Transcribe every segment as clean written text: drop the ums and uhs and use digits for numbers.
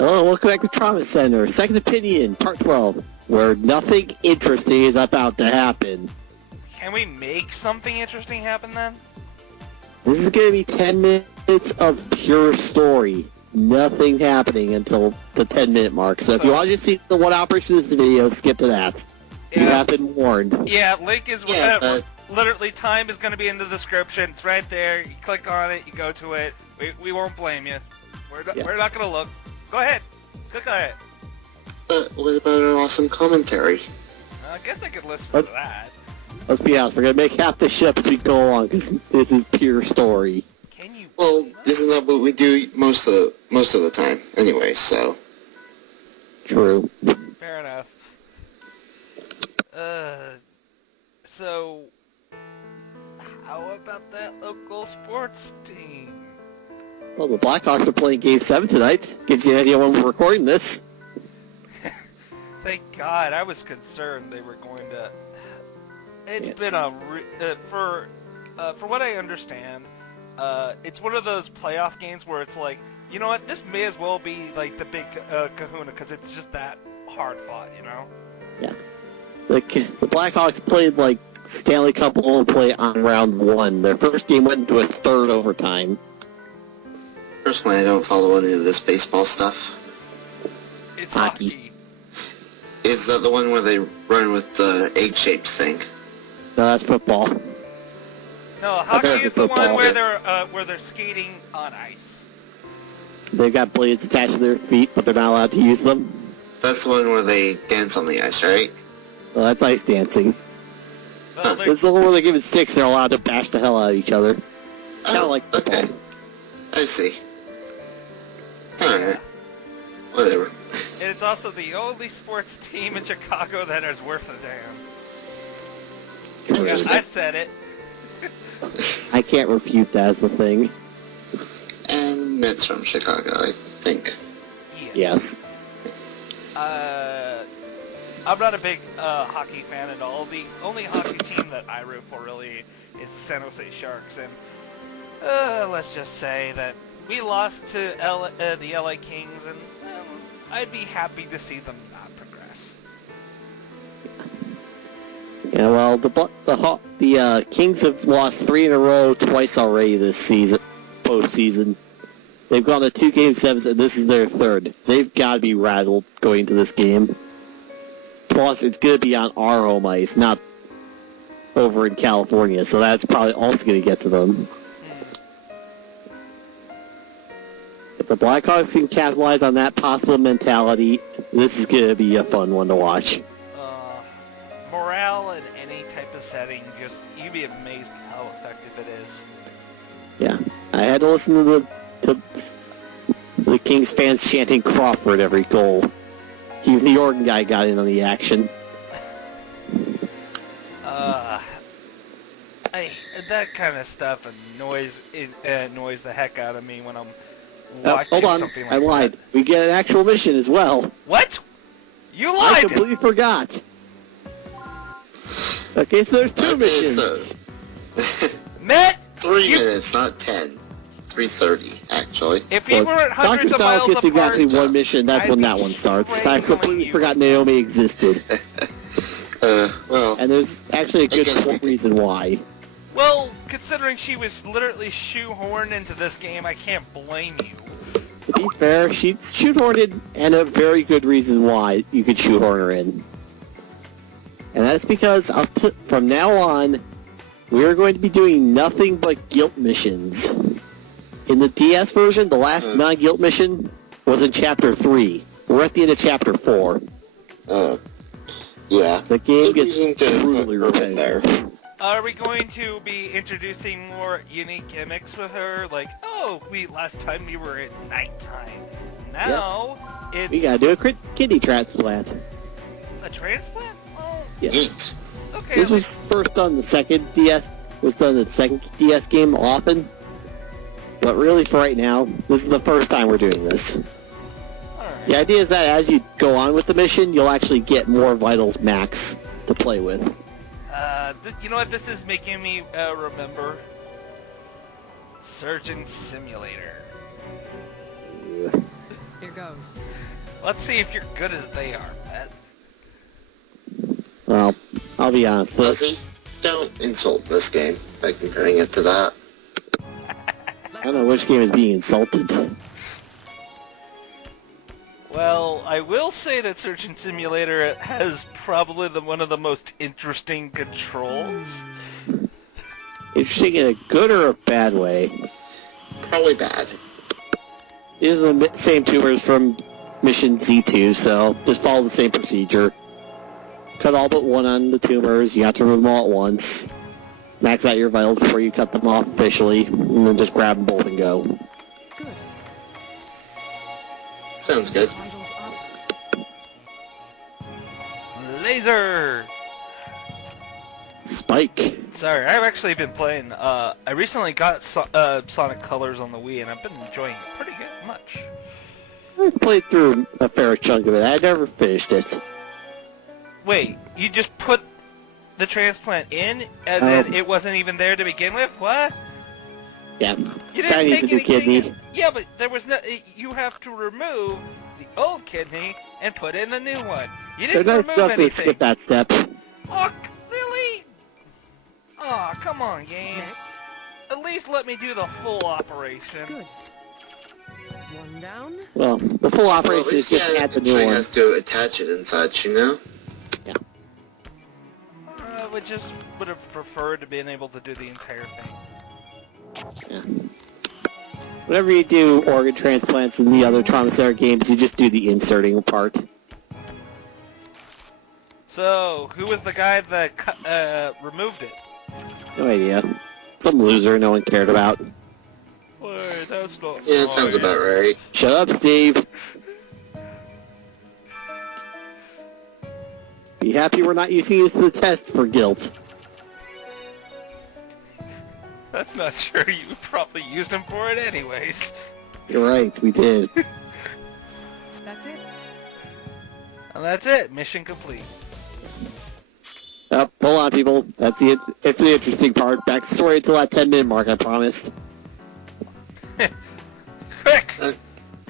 Hello, welcome back to Trauma Center, Second Opinion, Part 12, where nothing interesting is about to happen. Can we make something interesting happen then? This is going to be 10 minutes of pure story. Nothing happening until the 10-minute mark. So if you want to just see the one operation of this video, skip to that. You have been warned. Yeah, link is literally time is going to be in the description. It's right there. You click on it, you go to it. We won't blame you. We're not going to look. Go ahead. Click on it. But what about our awesome commentary? I guess I could listen to that. Let's be honest, we're going to make half the ship as we go along, because this is pure story. Can you? Well, this is not what we do most of the time, anyway. So. True. Fair enough. So how about that local sports team? Well, the Blackhawks are playing Game 7 tonight. Gives you an idea when we're recording this. Thank God, I was concerned they were going to. It's been for what I understand, it's one of those playoff games where it's like, you know what, this may as well be like the big kahuna because it's just that hard fought, you know? Yeah. The Blackhawks played like Stanley Cup home play on round 1. Their first game went into a third overtime. Personally, I don't follow any of this baseball stuff. It's hockey. Is that the one where they run with the egg-shaped thing? No, that's football. No, hockey is the one where they're skating on ice. They've got blades attached to their feet, but they're not allowed to use them. That's the one where they dance on the ice, right? Well, that's ice dancing. Well, This is the one where they're given sticks and they're allowed to bash the hell out of each other. Kind of like football. Okay. I see. Alright. Whatever. And it's also the only sports team in Chicago that is worth a damn. Yeah, I said it. I can't refute that as the thing. And Mets from Chicago, I think. Yes. I'm not a big hockey fan at all. The only hockey team that I root for really is the San Jose Sharks, and let's just say that we lost to the LA Kings, and I'd be happy to see them not progress. Yeah, well, the Kings have lost 3 in a row twice already this season, postseason. They've gone to 2 Game 7s, and this is their third. They've got to be rattled going into this game. Plus, it's going to be on our home ice, not over in California, so that's probably also going to get to them. If the Blackhawks can capitalize on that possible mentality, this is going to be a fun one to watch. Morale in any type of setting, you'd be amazed how effective it is. Yeah, I had to listen to the Kings fans chanting Crawford every goal. Even the Oregon guy got in on the action. That kind of stuff annoys the heck out of me when I'm watching something like that. I lied. We get an actual mission as well. What? You lied! I completely forgot. Okay, so there's 2 missions. Matt! 3 minutes, not 10. 3:30, actually. If we were at hundreds Dr. of miles Styles gets exactly apart, 1 mission, that's when that one starts. I completely forgot Naomi existed. Well... And there's actually a good reason why. Well, considering she was literally shoehorned into this game, I can't blame you. To be fair, she's shoehorned in, and a very good reason why you could shoehorn her in. And that's because from now on, we're going to be doing nothing but guilt missions. In the DS version, the last non-guilt mission was in Chapter 3. We're at the end of Chapter 4. Yeah. The game gets brutally repetitive. Are we going to be introducing more unique gimmicks with her? Like, last time we were at nighttime. Now, it's... We gotta do a kidney transplant. A transplant? Oh. Yes. Okay. This was first done the second DS, was done in the second DS game often. But really, for right now, this is the first time we're doing this. Alright. The idea is that as you go on with the mission, you'll actually get more Vitals Max to play with. You know what this is making me remember? Surgeon Simulator. goes. Let's see if you're good as they are, Matt. Well, I'll be honest. Ozzy, don't insult this game by comparing it to that. I don't know which game is being insulted. Well, I will say that Surgeon Simulator has probably one of the most interesting controls. Interesting in a good or a bad way? Probably bad. These are the same tumors from Mission Z2, so just follow the same procedure. Cut all but one on the tumors. You have to remove them all at once. Max out your vitals before you cut them off officially, and then just grab them both and go. Good. Sounds good. Vitals up. Laser! Spike. Sorry, I've actually been playing. I recently got Sonic Colors on the Wii, and I've been enjoying it pretty good, much. I've played through a fair chunk of it. I never finished it. Wait, you just put the transplant in, as in it wasn't even there to begin with? What? Yeah. You Guy didn't needs take a new anything. kidney. Yeah, but there was no. You have to remove the old kidney and put in the new one. You They're didn't nice remove enough to anything. skip that step. Oh, really? Oh, come on, game. Next. At least let me do the full operation. Good. One down. Well, the full Well, at operation least is just add the new actually one. has to attach it and such, you know? I would have preferred to been able to do the entire thing. Yeah. Whenever you do organ transplants in the other Trauma Center games, you just do the inserting part. So, who was the guy that removed it? No idea. Some loser no one cared about. Wait, that's not Yeah, it sounds about right. Shut up, Steve. Be happy we're not using this to the test for guilt. That's not sure you probably used him for it anyways. You're right, we did. That's it. And that's it. Mission complete. Hold on, people. That's the interesting part. Back to the story until that 10-minute mark, I promised. Quick!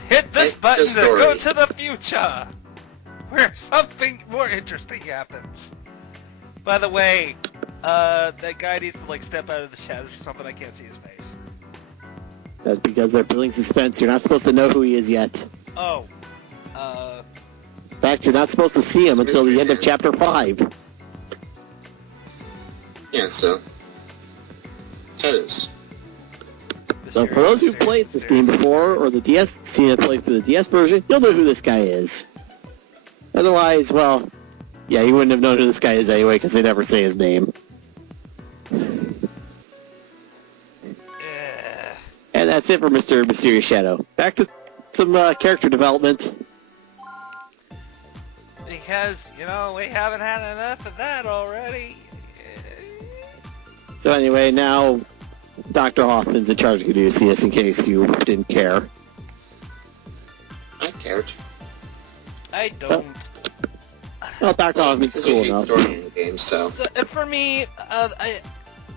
Hit this Hey, button the to go story. to the future! Where something more interesting happens. By the way, that guy needs to like step out of the shadows or something. I can't see his face. That's because they're building suspense. You're not supposed to know who he is yet. Oh. In fact, you're not supposed to see him It's until the mystery end of man. Chapter 5. Yeah, so. Shadows. So for those who've played this game before, or the DS, seen it play through the DS version, you'll know who this guy is. Otherwise, well, yeah, you wouldn't have known who this guy is anyway, because they never say his name. And that's it for Mr. Mysterious Shadow. Back to some character development. Because, you know, we haven't had enough of that already. So anyway, now Dr. Hoffman's in charge of Caduceus, in case you didn't care. I cared. I don't. Well, Dr. Hoffman's Because cool you hate enough. story in games, so. For me,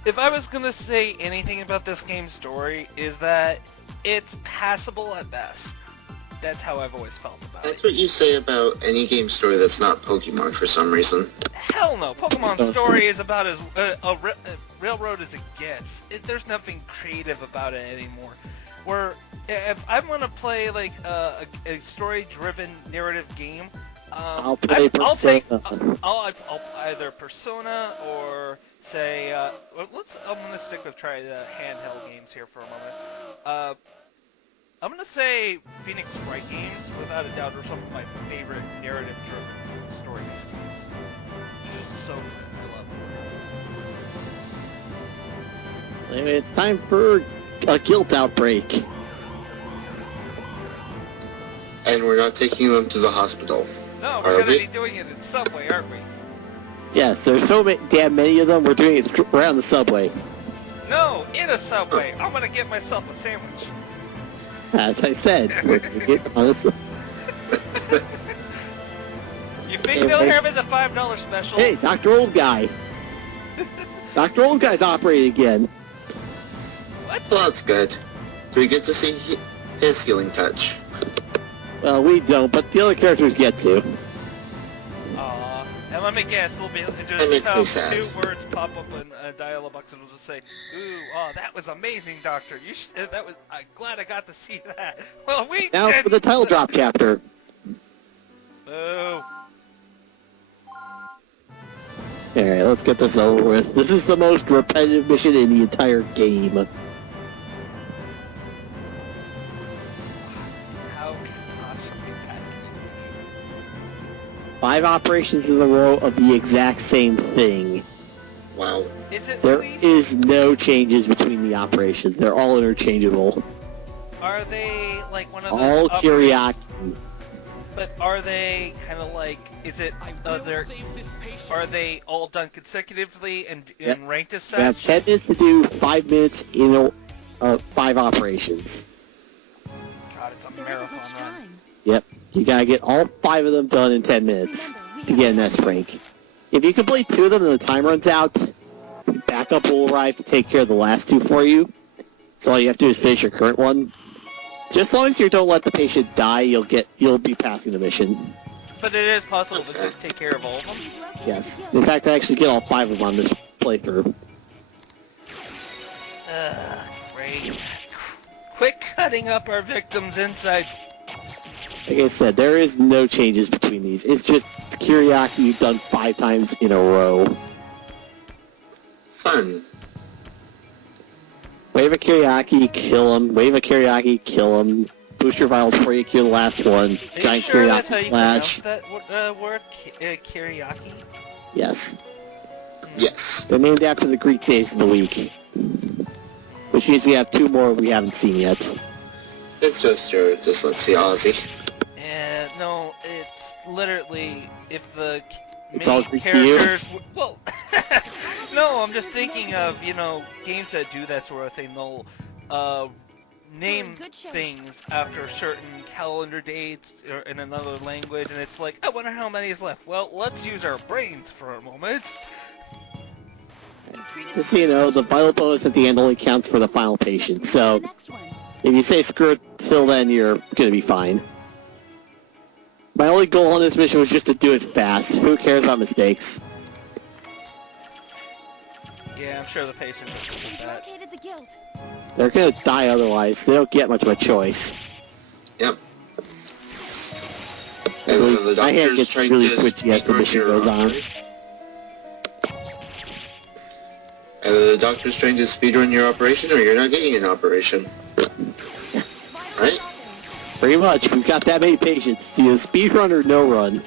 if I was gonna say anything about this game's story, is that it's passable at best. That's how I've always felt about That's it. what you say about any game story that's not Pokemon for some reason. Hell no! Pokemon's story is about as railroad as it gets. There's nothing creative about it anymore. Where if I want to play like a story-driven narrative game, I'll play Persona. I'll either Persona or say I'm gonna stick with try the handheld games here for a moment. I'm gonna say Phoenix Wright games, without a doubt, are some of my favorite narrative-driven story-based games. It's just so good. I love them. Anyway, it's time for a guilt outbreak. And we're not taking them to the hospital. No, Are we're gonna we? be doing it in Subway, aren't we? Yes, there's so damn many of them, we're doing it around the subway. No, in a Subway. I'm gonna get myself a sandwich. As I said, we're going to get on this. You think they'll have it the $5 specials? Hey, Dr. Old Guy. Dr. Old Guy's operating again. What? So that's good. Do we get to see his healing touch? Well, we don't, but the other characters get to. Aw. And let me guess, it'll be That makes just me sad. 2 words pop up in a dialogue box and it'll just say, "Ooh, oh, that was amazing, Doctor. I'm glad I got to see that." Well, we Now did. for the title drop chapter. Boo. Alright, let's get this over with. This is the most repetitive mission in the entire game. How can possibly that be? 5 operations in a row of the exact same thing. Wow. Is it There Luis? is no changes between the operations. They're all interchangeable. Are they like one of those? All operations- Kyriaki. But are they kind of like? Is it? Are they all done consecutively and Yep. ranked as You have such? 10 minutes to do 5 minutes in 5 operations. God, it's a There isn't marathon much run. time. Yep. You gotta get all 5 of them done in 10 minutes to get an S rank. If you complete 2 of them and the time runs out, backup will arrive to take care of the last 2 for you. So all you have to do is finish your current one. Just as long as you don't let the patient die, you'll be passing the mission. But it is possible to just take care of all of them. We've located Yes. the guild. In fact, I actually get all 5 of them on this playthrough. Great. Quit cutting up our victims' insides. Like I said, there is no changes between these. It's just Kyriaki done 5 times in a row. Fun. Wave a Kyriaki, kill him. Wave a Kyriaki, kill him. Boost your vials before you kill the last one. Are you Giant sure that's how Kyriaki you slash. pronounce that word? Kiriaki? Yes. Yes. They're named after the Greek days of the week. Which means we have 2 more we haven't seen yet. It's just your dyslexia, Ozzy. No, it's literally if the It's all main Greek to you? characters. Well, no, I'm just thinking of games that do that sort of thing. They'll name good shape. things after certain calendar dates or in another language, and it's like, I wonder how many is left. Well, let's use our brains for a moment. You treated Just so you know, the vital bonus at the end only counts for the final patient. So the next one. if you say screw it till then, you're gonna be fine. My only goal on this mission was just to do it fast. Who cares about mistakes? Yeah, I'm sure the patients are good with We've that. located the guild. They're gonna die otherwise. They don't get much of a choice. Yep. Either the My hand doctor's gets trying really to twitchy as the speedrun mission your goes on. operation. Either the doctor's trying to speedrun your operation or you're not getting an operation. Right? Pretty much. We've got that many patients. It's either speed run or no run.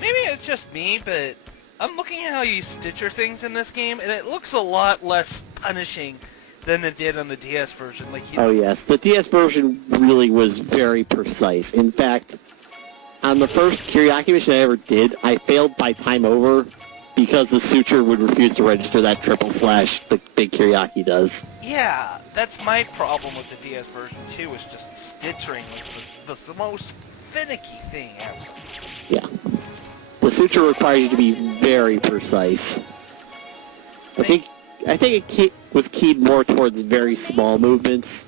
Maybe it's just me, but I'm looking at how you stitcher things in this game, and it looks a lot less punishing than it did on the DS version. Like, Oh yes, the DS version really was very precise. In fact, on the first Kyriaki mission I ever did, I failed by time over because the suture would refuse to register that triple slash the big Kyriaki does. yeah, that's my problem with the DS version too. Is just stitchering was the most finicky thing ever. Yeah. The suture requires you to be very precise. I think it was keyed more towards very small movements,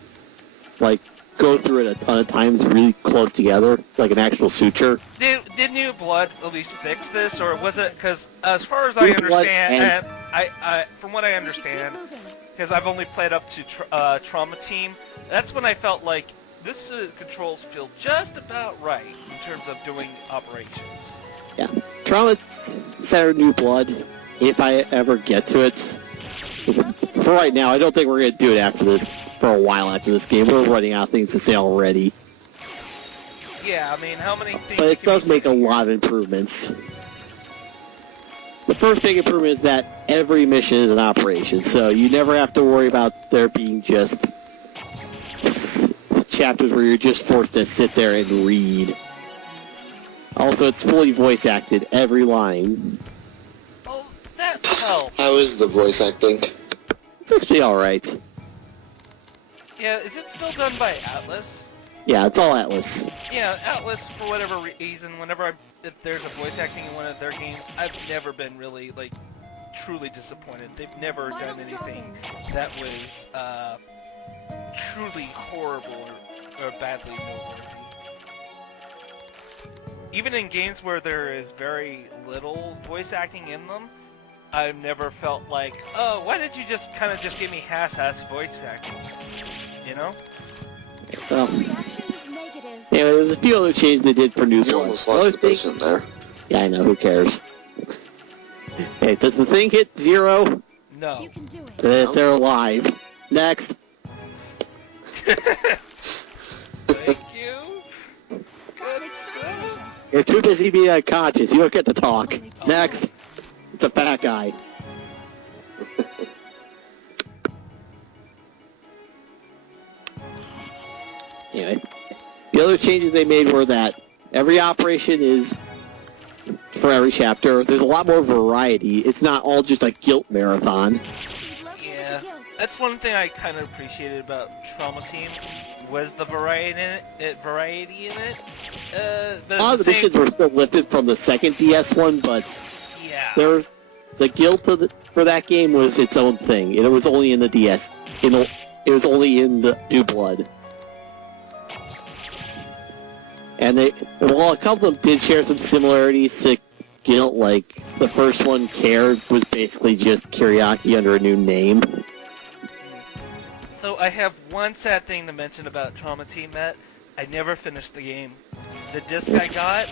like go through it a ton of times really close together, like an actual suture. Did New Blood at least fix this, or was it? Because as far as I New Blood understand, I from what I We should keep understand, moving. because I've only played up to Trauma Team, that's when I felt like this controls feel just about right in terms of doing operations. Yeah. Trauma Center New Blood, if I ever get to it. For right now, I don't think we're going to do it after this, for a while after this game. We're running out of things to say already. Yeah, I mean, how many things? But it can we does make a say? lot of improvements. The first big improvement is that every mission is an operation, so you never have to worry about there being just chapters where you're just forced to sit there and read. Also, it's fully voice acted, every line. Oh, that helps. How is the voice acting? It's actually alright. Yeah, is it still done by Atlas? Yeah, it's all Atlas. Yeah, Atlas, for whatever reason, if there's a voice acting in one of their games, I've never been really, truly disappointed. They've never done Vitals anything dropping. that was, truly horrible or badly noteworthy. Even in games where there is very little voice acting in them, I've never felt like, oh, why did you just kind of just give me half-ass voice acting? You know? Well, Reaction is negative. anyway, there's a few other changes they did for New You Blood. almost Another lost the thing- patient there. Yeah, I know. Who cares? Hey, does the thing hit 0? No. You can do it. Then they're alive. Next. Thank you. Good stuff. Patience. You're too busy being unconscious. You don't get to talk. Only two. Next. It's a fat guy. Anyway, the other changes they made were that every operation is for every chapter. There's a lot more variety. It's not all just a guilt marathon. We've located Yeah, the guilt. that's one thing I kind of appreciated about Trauma Team was the variety in it. A lot of the same- missions were still lifted from the second DS one, but Yeah. there's the guilt for that game was its own thing. And it was only in the DS. It was only in the New Blood. And while a couple of them did share some similarities to guilt, like the first one, Care, was basically just Kiriaki under a new name. So I have one sad thing to mention about Trauma Team, Matt. I never finished the game. The disc I got,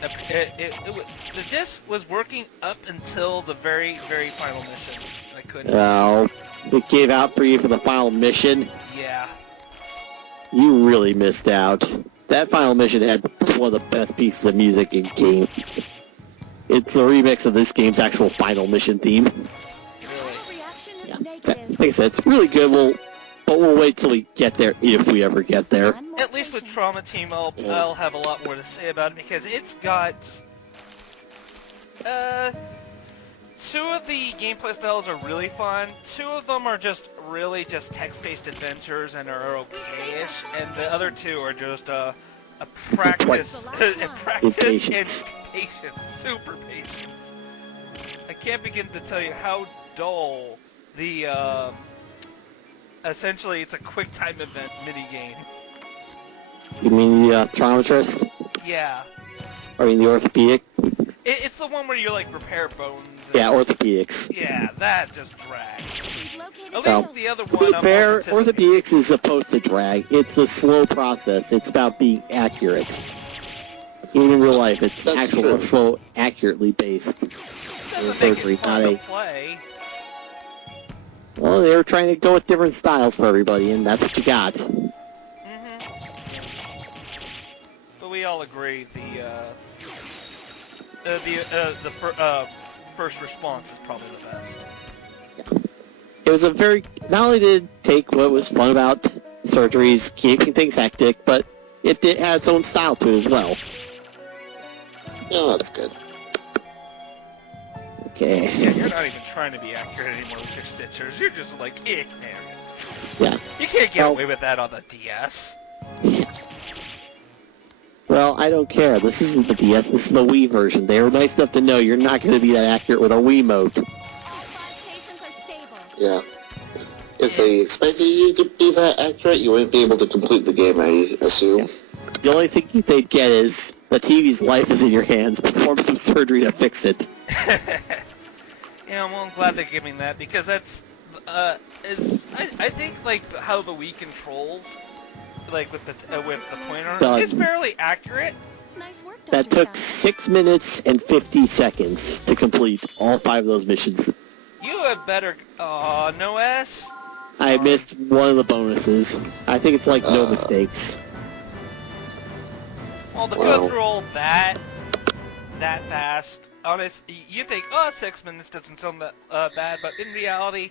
the disc was working up until the very, very final mission. I couldn't. It gave out for you for the final mission. Yeah. You really missed out. That final mission had one of the best pieces of music in game. It's the remix of this game's actual final mission theme. Really. Reaction is Yeah. negative. Like I said, it's really good. But we'll wait till we get there, if we ever get there. One more At least with patient. Trauma Team, I'll have a lot more to say about it because it's got two of the gameplay styles are really fun. Two of them are just really just text-based adventures and are okay-ish, and the other two are just a practice, a practice Patience. and patience, super patience. I can't begin to tell you how dull the essentially it's a quick time event mini game. You mean the optometrist? Yeah. Or in the orthopedic? It's the one where you like repair bones. and- Yeah, orthopedics. Yeah, that just drags. We've located At the Well, least guilt. the other To one. be I'm fair, more participating. orthopedics is supposed to drag. It's a slow process. It's about being accurate. Even in real life, it's That's actually true. slow, accurately based. Doesn't make surgery, it fun not to a- play. Well, they were trying to go with different styles for everybody, and that's what you got. But we all agree first response is probably the best. It was a very... Not only did it take what was fun about surgeries, keeping things hectic, but it did have its own style to it as well. Yeah, that's good. Okay. Yeah, you're not even trying to be accurate anymore with your stitchers. You're just like, man. Yeah. You can't get Well- away with that on the DS. Well, I don't care. This isn't the DS, this is the Wii version. They were nice enough to know you're not going to be that accurate with a Wiimote. All 5 patients are stable. Yeah. If they expected you to be that accurate, you wouldn't be able to complete the game, I assume. The only thing they'd get is the TV's life is in your hands. Perform some surgery to fix it. Yeah, well, I'm glad they're giving that because that's I think like how the Wii controls, like with the pointer, Done. is fairly accurate. Nice work, Dr. That took Shaw. 6 minutes and 50 seconds to complete all 5 of those missions. You have better. No S. I missed one of the bonuses. I think it's like no Uh. mistakes. Well, to Well. go through all that fast, honest, you think, 6 minutes doesn't sound that bad, but in reality,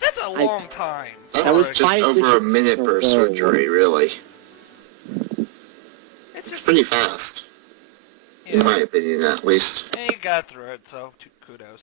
that's a long time. That was was just five over a missions. minute per surgery, really. It's It's just, pretty fast, you in my know, opinion, at least. and you got through it, so kudos.